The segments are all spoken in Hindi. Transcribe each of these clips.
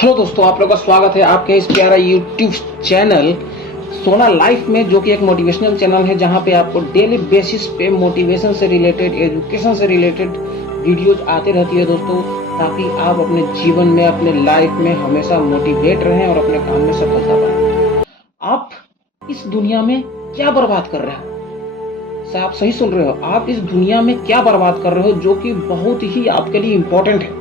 हेलो दोस्तों, आप लोगों का स्वागत है आपके इस प्यारा यूट्यूब चैनल सोना लाइफ में, जो कि एक मोटिवेशनल चैनल है जहां पे आपको डेली बेसिस पे मोटिवेशन से रिलेटेड, एजुकेशन से रिलेटेड वीडियोज आते रहती है दोस्तों, ताकि आप अपने जीवन में, अपने लाइफ में हमेशा मोटिवेट रहें और अपने काम में सफलता पाएं। आप इस दुनिया में क्या बर्बाद कर रहे हो? आप सही सुन रहे हो, आप इस दुनिया में क्या बर्बाद कर रहे हो, जो कि बहुत ही आपके लिए इम्पोर्टेंट है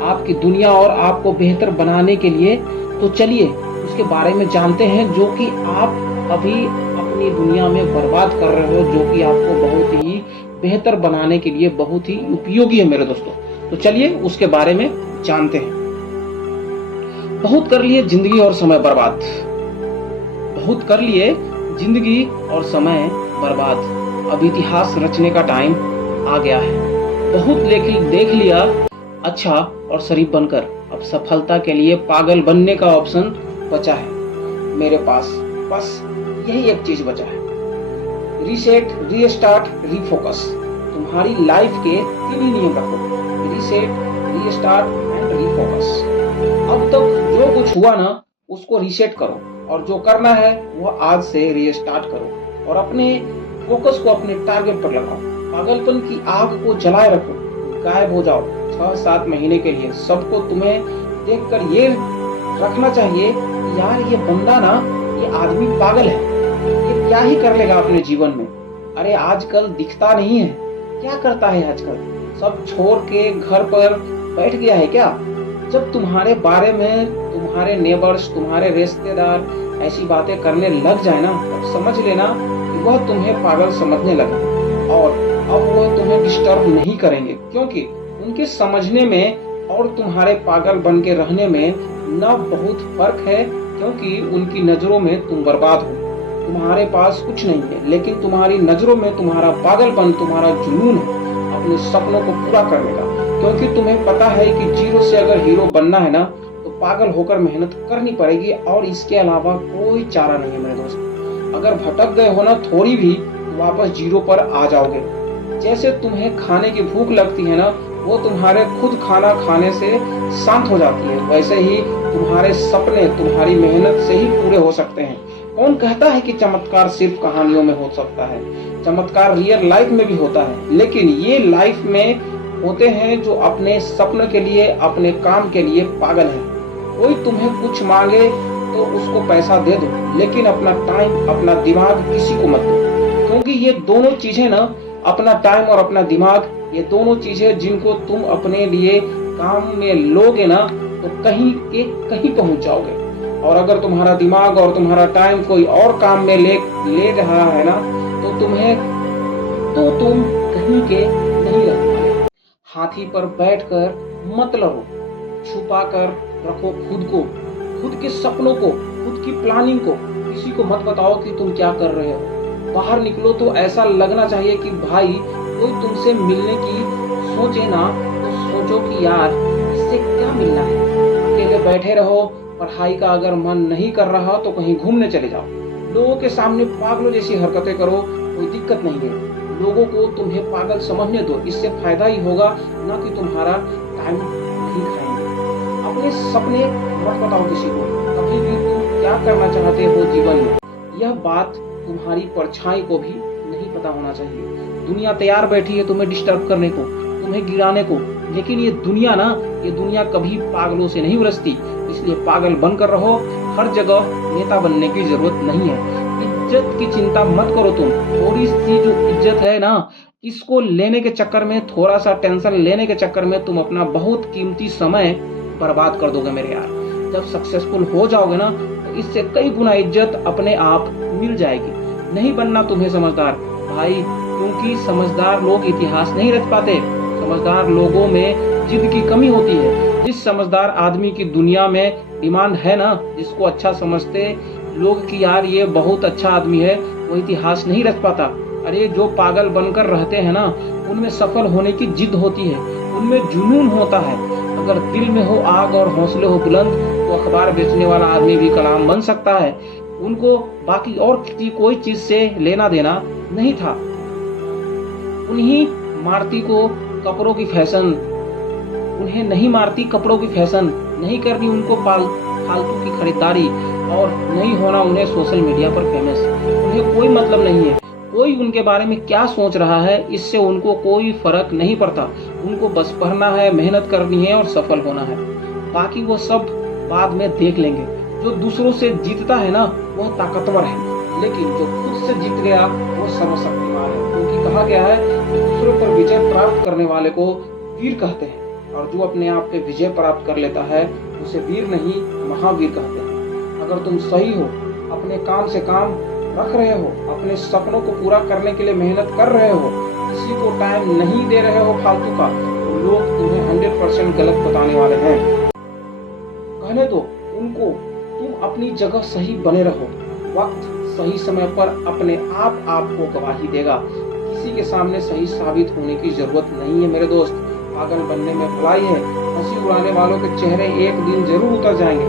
आपकी दुनिया और आपको बेहतर बनाने के लिए। तो चलिए उसके बारे में जानते हैं, जो कि आप अभी अपनी दुनिया में बर्बाद कर रहे हो, जो कि आपको बहुत ही बेहतर बनाने के लिए बहुत ही उपयोगी है मेरे दोस्तों। तो चलिए उसके बारे में जानते हैं। बहुत कर लिए जिंदगी और समय बर्बाद, बहुत कर लिए जिंदगी और समय बर्बाद, अब इतिहास रचने का टाइम आ गया है। बहुत देख लिया अच्छा और शरीफ बनकर, अब सफलता के लिए पागल बनने का ऑप्शन बचा है मेरे पास। बस यही एक चीज बचा है, रीसेट, रीस्टार्ट, रीफोकस। तुम्हारी लाइफ के 3 ही नियम रखो, रीसेट, रीस्टार्ट एंड रीफोकस। अब तक जो कुछ हुआ ना उसको रीसेट करो, और जो करना है वो आज से रीस्टार्ट करो, और अपने फोकस को अपने टारगेट पर लगाओ। पागलपन की आग को जलाए रखो, गायब हो जाओ 6-7 महीने के लिए। सबको तुम्हें देखकर ये रखना चाहिए कि यार ये बंदा ना, ये आदमी पागल है, ये क्या ही कर लेगा अपने जीवन में। अरे आजकल दिखता नहीं है, क्या करता है आजकल, सब छोड़ के घर पर बैठ गया है क्या? जब तुम्हारे बारे में तुम्हारे नेबर्स, तुम्हारे रिश्तेदार ऐसी बातें करने लग जाए ना, तब समझ लेना कि वह तुम्हें पागल समझने लगे, और अब वह तुम्हें डिस्टर्ब नहीं करेंगे, क्योंकि उनके समझने में और तुम्हारे पागल बन के रहने में ना बहुत फर्क है। क्योंकि उनकी नजरों में तुम बर्बाद हो, तुम्हारे पास कुछ नहीं है, लेकिन तुम्हारी नजरों में तुम्हारा पागलपन, तुम्हारा जुनून है अपने सपनों को पूरा करने का। क्योंकि तुम्हें पता है कि जीरो से अगर हीरो बनना है ना, तो पागल होकर मेहनत करनी पड़ेगी, और इसके अलावा कोई चारा नहीं है मेरे दोस्त। अगर भटक गए हो ना थोड़ी भी, तो वापस जीरो पर आ जाओगे। जैसे तुम्हें खाने की भूख लगती है ना, वो तुम्हारे खुद खाना खाने से शांत हो जाती है, वैसे ही तुम्हारे सपने तुम्हारी मेहनत से ही पूरे हो सकते हैं। कौन कहता है कि चमत्कार सिर्फ कहानियों में हो सकता है? चमत्कार रियल लाइफ में भी होता है, लेकिन ये लाइफ में होते हैं जो अपने सपने के लिए, अपने काम के लिए पागल है। कोई तुम्हें कुछ मांगे तो उसको पैसा दे दो, लेकिन अपना टाइम, अपना दिमाग किसी को मत दो। क्योंकि ये दोनों चीजें ना, अपना टाइम और अपना दिमाग, ये दोनों चीजें जिनको तुम अपने लिए काम में लोगे ना, तो कहीं के कहीं पहुंच जाओगे। और अगर तुम्हारा दिमाग और तुम्हारा टाइम कोई और काम में ले रहा है ना, तो तुम कहीं के नहीं रह पाओगे। हाथी पर बैठकर मत लड़ो, छुपा कर रखो खुद को, खुद के सपनों को, खुद की प्लानिंग को। किसी को मत बताओ कि तुम क्या कर रहे हो। बाहर निकलो तो ऐसा लगना चाहिए कि भाई कोई तुमसे मिलने की सोचे ना, तो सोचो कि यार इससे क्या मिलना है। अकेले बैठे रहो, पढ़ाई का अगर मन नहीं कर रहा तो कहीं घूमने चले जाओ। लोगों के सामने पागलों जैसी हरकतें करो, कोई दिक्कत नहीं है। लोगों को तुम्हें पागल समझने दो, इससे फायदा ही होगा, ना कि तुम्हारा टाइम नहीं खाएंगे। अपने सपने मत बताओ किसी को, कभी भी तुम क्या करना चाहते हो जीवन में, यह बात तुम्हारी परछाई को भी नहीं पता होना चाहिए। दुनिया तैयार बैठी है तुम्हें डिस्टर्ब करने को, तुम्हें गिराने को, लेकिन ये दुनिया ना, ये दुनिया कभी पागलों से नहीं उलझती। इसलिए पागल बनकर रहो, हर जगह नेता बनने की जरूरत नहीं है। इज्जत की चिंता मत करो तुम, थोड़ी सी जो इज्जत है ना, इसको लेने के चक्कर में, थोड़ा सा टेंशन लेने के चक्कर में तुम अपना बहुत कीमती समय बर्बाद कर दोगे मेरे यार। जब सक्सेसफुल हो जाओगे ना, तो इससे कई गुना इज्जत अपने आप मिल जाएगी। नहीं बनना तुम्हें समझदार भाई, क्योंकि समझदार लोग इतिहास नहीं रच पाते। समझदार लोगों में जिद की कमी होती है। जिस समझदार आदमी की दुनिया में डिमांड है ना, जिसको अच्छा समझते लोग कि यार ये बहुत अच्छा आदमी है, वो इतिहास नहीं रच पाता। अरे जो पागल बनकर रहते हैं ना, उनमें सफल होने की जिद होती है, उनमें जुनून होता है। अगर दिल में हो आग और हौसले हो बुलंद, तो अखबार बेचने वाला आदमी भी कलाम बन सकता है। उनको बाकी और कोई चीज से लेना देना नहीं था। उन्हीं मारती को कपड़ों की फैशन, उन्हें नहीं मारती कपड़ों की फैशन, नहीं करनी उनको फालतू की खरीदारी, और नहीं होना उन्हें सोशल मीडिया पर फेमस। उन्हें कोई मतलब नहीं है कोई उनके बारे में क्या सोच रहा है, इससे उनको कोई फर्क नहीं पड़ता। उनको बस पढ़ना है, मेहनत करनी है और सफल होना है। बाकी वो सब बाद में देख लेंगे। जो दूसरों से जीतता है ना, वह ताकतवर है, लेकिन जो खुद से जीत गया वो सर्वशक्तिमान है। क्योंकि कहा गया है कि दूसरों पर विजय प्राप्त करने वाले को वीर कहते हैं, और जो अपने आप पे विजय प्राप्त कर लेता है उसे वीर नहीं महावीर कहते हैं। अगर तुम सही हो, अपने काम से काम रख रहे हो, अपने सपनों को पूरा करने के लिए मेहनत कर रहे हो, किसी को टाइम नहीं दे रहे हो फालतू का, तो लोग तुम्हें 100% गलत बताने वाले हैं। कहने दो उनको, तुम अपनी जगह सही बने रहो। वक्त सही समय पर अपने आप आपको गवाही देगा। किसी के सामने सही साबित होने की जरूरत नहीं है मेरे दोस्त। पागल बनने में भलाई है। हंसी उड़ाने वालों के चेहरे एक दिन जरूर उतर जाएंगे।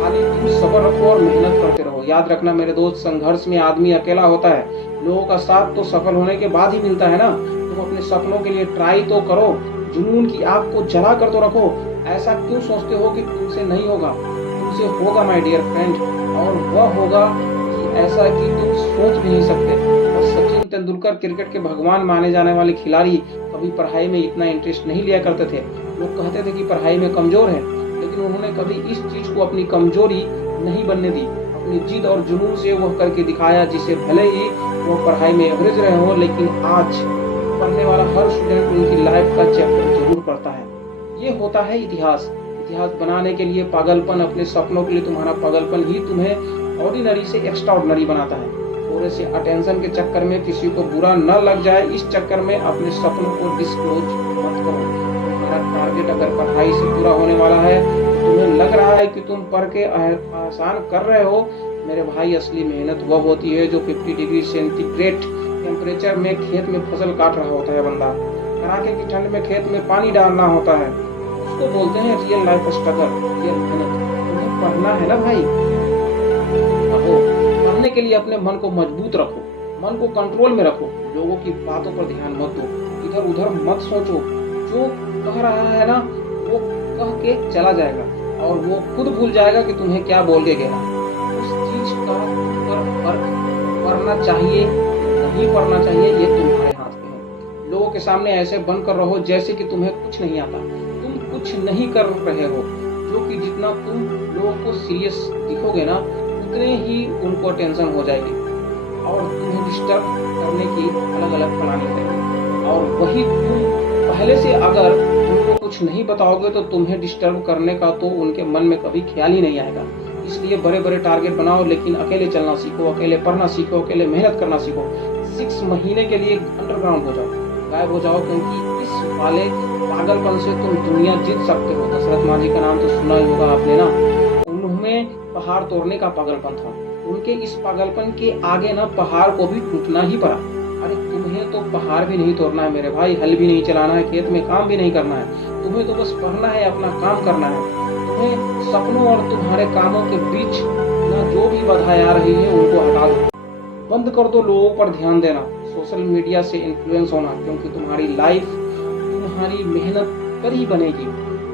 खाली तुम सब्र रखो और मेहनत करते रहो। याद रखना मेरे दोस्त, संघर्ष में आदमी अकेला होता है। लोगों का साथ तो सफल होने के बाद ही मिलता है ना। तुम अपने सपनों के लिए ट्राई तो करो, जुनून की आग को जला कर तो रखो। ऐसा क्यों सोचते हो कि तुमसे नहीं होगा? तुमसे होगा माय डियर फ्रेंड, और वह होगा कि ऐसा कि तुम सोच भी नहीं सकते। और सचिन तेंदुलकर, क्रिकेट के भगवान माने जाने वाले खिलाड़ी, कभी पढ़ाई में इतना इंटरेस्ट नहीं लिया करते थे। लोग कहते थे कि पढ़ाई में कमजोर है, लेकिन उन्होंने कभी इस चीज को अपनी कमजोरी नहीं बनने दी। अपनी जिद और जुनून से वह करके दिखाया, जिसे भले ही वह पढ़ाई में एवरेज रहे हो, लेकिन आज पढ़ने वाला हर स्टूडेंट उनकी लाइफ का चैप्टर जरूर पढ़ता है। ये होता है इतिहास। इतिहास बनाने के लिए पागलपन, अपने सपनों के लिए तुम्हारा पागलपन ही तुम्हें ऑर्डिनरी से एक्स्ट्रा ऑर्डिनरी बनाता है। थोड़े से अटेंशन के चक्कर में किसी को बुरा न लग जाए, इस चक्कर में अपने सपनों को डिस्क्लोज मत करो। तुम्हारा टारगेट अगर पढ़ाई से पूरा होने वाला है, तो तुम्हें लग रहा है कि तुम पढ़ के आसान कर रहे हो, मेरे भाई असली मेहनत वह होती है जो 50 डिग्री सेंटीग्रेड टेम्परेचर में खेत में फसल काट रहा होता है बंदा। कड़ाके की ठंड में खेत में पानी डालना होता है, उसको बोलते हैं रियल लाइफ स्ट्रगल, रियल मेहनत। तुम्हें पढ़ना है ना भाई, पढ़ने के लिए अपने मन को मजबूत रखो, मन को कंट्रोल में रखो। लोगों की बातों पर ध्यान मत दो, इधर उधर मत सोचो। जो कह रहा है ना, वो कह के चला जाएगा और वो खुद भूल जाएगा कि तुम्हें क्या बोल के गया। उस चीज का फर्क पड़ना चाहिए नहीं पड़ना चाहिए, ये तुम्हारे हाथ में है। लोगों के सामने ऐसे बनकर रहो जैसे कि तुम्हें कुछ नहीं आता, तुम कुछ नहीं कर रहे हो। जो कि जितना तुम लोगों को सीरियस दिखोगे ना, उतने ही उनको टेंशन हो जाएगी और तुम्हें डिस्टर्ब करने की अलग अलग प्लानिंग करेंगे। और वही तुम पहले से अगर उनको कुछ नहीं बताओगे तो तुम्हें डिस्टर्ब करने का तो उनके मन में कभी ख्याल ही नहीं आएगा। इसलिए बड़े बड़े टारगेट बनाओ, लेकिन अकेले चलना सीखो, अकेले पढ़ना सीखो, अकेले मेहनत करना सीखो। 6 महीने के लिए अंडरग्राउंड हो जाओ, गायब हो जाओ, क्योंकि इस वाले पागलपन से तुम दुनिया जीत सकते हो। दशरथ मांझी का नाम तो सुना ही होगा आपने ना। उन्हें पहाड़ तोड़ने का पागलपन था। उनके इस पागलपन के आगे ना पहाड़ को भी टूटना ही पड़ा। अरे तुम्हें तो पहाड़ भी नहीं तोड़ना है मेरे भाई, हल भी नहीं चलाना है, खेत में काम भी नहीं करना है। तुम्हें तो बस पढ़ना है, अपना काम करना है। तुम्हें सपनों और तुम्हारे कामों के बीच ना जो भी बाधाएं आ रही है उनको हटा दो। बंद कर दो लोगों पर ध्यान देना, सोशल मीडिया से इन्फ्लुएंस होना, क्योंकि तुम्हारी लाइफ तुम्हारी मेहनत पर ही बनेगी।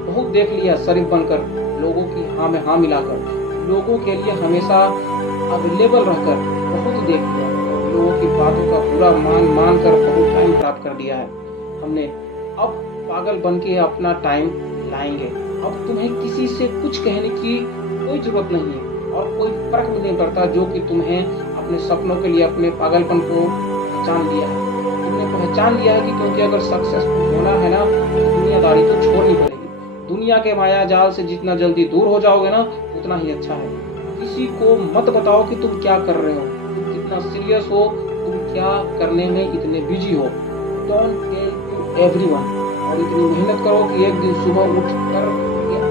बहुत देख लिया शरीफ बनकर, लोगों की हाँ में हाँ मिलाकर, लोगों के लिए हमेशा अवेलेबल रहकर बहुत देख लिया। लोगों की बातों का बुरा मान कर बहुत टाइम खराब कर दिया है हमने। अब पागल बन के अपना टाइम लाएंगे। अब तुम्हें किसी से कुछ कहने की कोई जरूरत नहीं है और कोई फर्क भी नहीं पड़ता, जो कि तुम्हें अपने सपनों के लिए अपने पागलपन को पहचान लिया है। तुमने पहचान लिया है कि क्योंकि अगर सक्सेसफुल होना है ना, तो दुनियादारी तो छोड़नी पड़ेगी। दुनिया के माया जाल से जितना जल्दी दूर हो जाओगे ना, उतना ही अच्छा है। किसी को मत बताओ कि तुम क्या कर रहे हो, तुम कितना सीरियस हो, तुम क्या करने में इतने बिजी हो। Don't tell to everyone. और इतनी मेहनत करो कि एक दिन सुबह उठ कर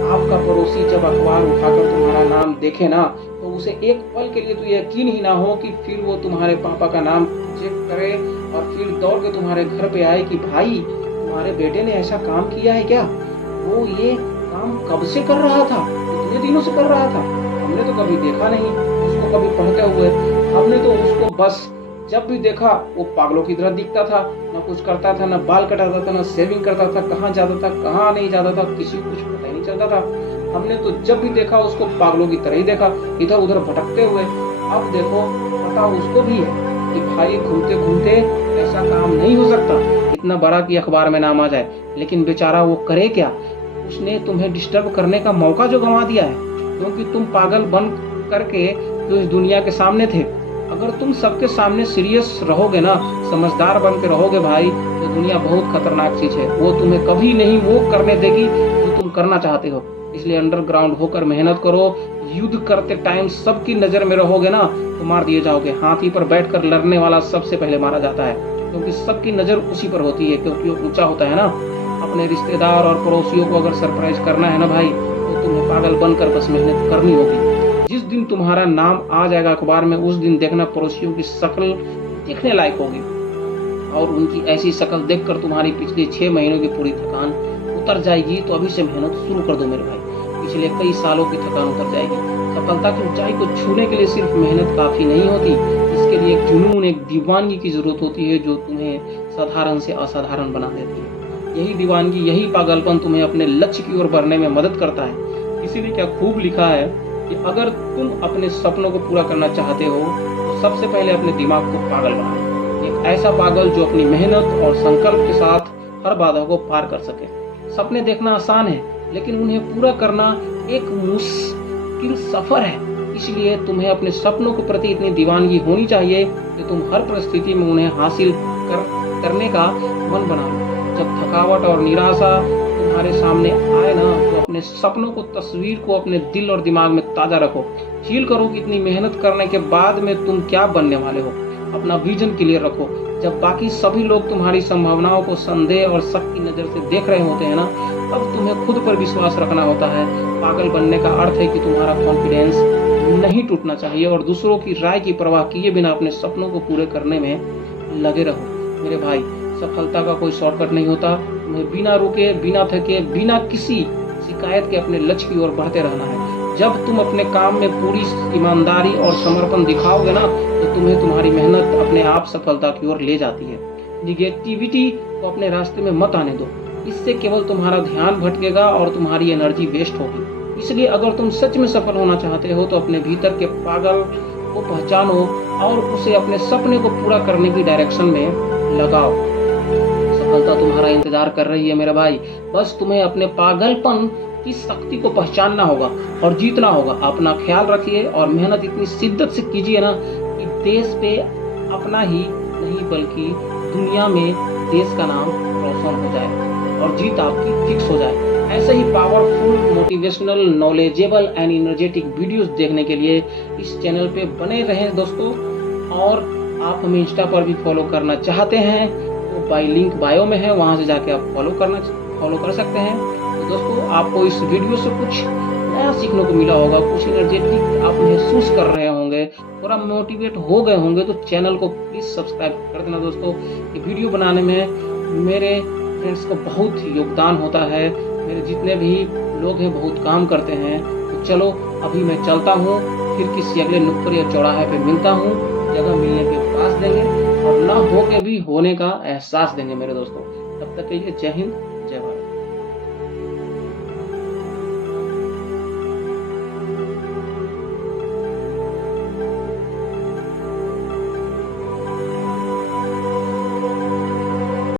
आपका पड़ोसी जब अखबार उठाकर तुम्हारा नाम देखे ना, तो उसे एक पल के लिए तो यकीन ही ना हो कि फिर वो तुम्हारे पापा का नाम चेक करे और फिर दौड़ के तुम्हारे घर पे आए कि भाई तुम्हारे बेटे ने ऐसा काम किया है क्या, वो ये काम कब से कर रहा था, कितने दिनों से कर रहा था, हमने तो कभी देखा नहीं उसको कभी पढ़ते हुए। हमने तो उसको बस जब भी देखा वो पागलों की तरह दिखता था, ना कुछ करता था, ना बाल कटाता था, ना सेविंग करता था, कहाँ जाता था कहाँ नहीं जाता था, किसी को कुछ पता ही नहीं चलता था। हमने तो जब भी देखा उसको पागलों की तरह ही देखा, इधर उधर भटकते हुए। अब देखो पता उसको भी है कि भाई घूमते घूमते ऐसा काम नहीं हो सकता, इतना बड़ा कि अखबार में नाम आ जाए। लेकिन बेचारा वो करे क्या, उसने तुम्हें डिस्टर्ब करने का मौका जो गंवा दिया है, क्योंकि तुम पागल बन करके जो इस दुनिया के सामने थे। अगर तुम सबके सामने सीरियस रहोगे ना, समझदार बन के रहोगे भाई, तो दुनिया बहुत खतरनाक चीज है। वो तुम्हें कभी नहीं वो करने देगी जो तुम करना चाहते हो। इसलिए अंडरग्राउंड होकर मेहनत करो। युद्ध करते टाइम सबकी नजर में रहोगे ना तो मार दिए जाओगे। हाथी पर बैठकर लड़ने वाला सबसे पहले मारा जाता है, क्योंकि सबकी नजर उसी पर होती है, क्योंकि वो ऊंचा होता है ना। अपने रिश्तेदार और पड़ोसियों को अगर सरप्राइज करना है ना भाई, तो तुम्हें पागल बनकर बस मेहनत करनी होगी। जिस दिन तुम्हारा नाम आ जाएगा अखबार में, उस दिन देखना पड़ोसियों की शक्ल दिखने लायक होगी, और उनकी ऐसी शक्ल देखकर तुम्हारी पिछले 6 महीनों की पूरी थकान उतर जाएगी। तो अभी से मेहनत शुरू कर दो मेरे भाई, पिछले कई सालों की थकान उतर जाएगी। सफलता की ऊंचाई को छूने के लिए सिर्फ मेहनत काफी नहीं होती, इसके लिए एक जुनून, एक दीवानगी की जरूरत होती है, जो तुम्हें साधारण से असाधारण बना देती है। यही दीवानगी, यही पागलपन तुम्हें अपने लक्ष्य की ओर बढ़ने में मदद करता है। इसीलिए क्या खूब लिखा है कि अगर तुम अपने सपनों को पूरा करना चाहते हो तो सबसे पहले अपने दिमाग को पागल बनाओ। एक ऐसा पागल जो अपनी मेहनत और संकल्प के साथ हर बाधा को पार कर सके। सपने देखना आसान है, लेकिन उन्हें पूरा करना एक मुश्किल सफर है। इसलिए तुम्हें अपने सपनों के प्रति इतनी दीवानगी होनी चाहिए कि तुम हर परिस्थिति में उन्हें हासिल करने का मन बना लो। जब थकावट और निराशा तुम्हारे सामने आए ना, तो अपने सपनों को, तस्वीर को अपने दिल और दिमाग में ताजा रखो। फील करो कि इतनी मेहनत करने के बाद में तुम क्या बनने वाले हो। अपना विजन क्लियर रखो। जब बाकी सभी लोग तुम्हारी संभावनाओं को संदेह और शक की नजर से देख रहे होते हैं ना, तब तुम्हें खुद पर विश्वास रखना होता है। पागल बनने का अर्थ है कि तुम्हारा कॉन्फिडेंस नहीं टूटना चाहिए, और दूसरों की राय की परवाह किए बिना अपने सपनों को पूरे करने में लगे रहो। मेरे भाई, सफलता का कोई शॉर्टकट नहीं होता। तुम्हें बिना रुके, बिना थके, बिना किसी शिकायत के अपने लक्ष्य की ओर बढ़ते रहना है। जब तुम अपने काम में पूरी ईमानदारी और समर्पण दिखाओगे ना, तो तुम्हें तुम्हारी मेहनत अपने आप सफलता की ओर ले जाती है। निगेटिविटी को अपने रास्ते में मत आने दो, इससे केवल तुम्हारा ध्यान भटकेगा और तुम्हारी एनर्जी वेस्ट होगी। इसलिए अगर तुम सच में सफल होना चाहते हो तो अपने भीतर के पागल को पहचानो और उसे अपने सपने को पूरा करने की डायरेक्शन में लगाओ। सफलता तुम्हारा इंतजार कर रही है मेरे भाई। बस तुम्हें अपने पागलपन की शक्ति को पहचानना होगा और जीतना होगा। अपना ख्याल रखिए और मेहनत इतनी शिद्दत से कीजिए ना कि देश पे अपना ही नहीं बल्कि दुनिया में देश का नाम रोशन हो जाए और जीत आपकी फिक्स हो जाए। ऐसे ही powerful, motivational, knowledgeable and energetic videos देखने के लिए इस चैनल पे बने रहें दोस्तों। और आप हमें इंस्टा पर भी फॉलो करना चाहते हैं तो बाय लिंक बायो में है, वहां से जाके आप फॉलो कर सकते हैं। तो दोस्तों, आपको इस वीडियो से कुछ नया सीखने को मिला होगा, कुछ एनर्जेटिक आप महसूस कर रहे होंगे, थोड़ा मोटिवेट हो गए होंगे, तो चैनल को प्लीज सब्सक्राइब कर देना दोस्तों। ये वीडियो बनाने में मेरे फ्रेंड्स का बहुत योगदान होता है। मेरे जितने भी लोग हैं बहुत काम करते हैं। तो चलो अभी मैं चलता हूँ, फिर किसी अगले नुक्कड़ या चौराहे पे मिलता हूँ। जगह मिलने के पास देंगे और ना हो के भी होने का एहसास देंगे मेरे दोस्तों। तब तक के लिए जय हिंद।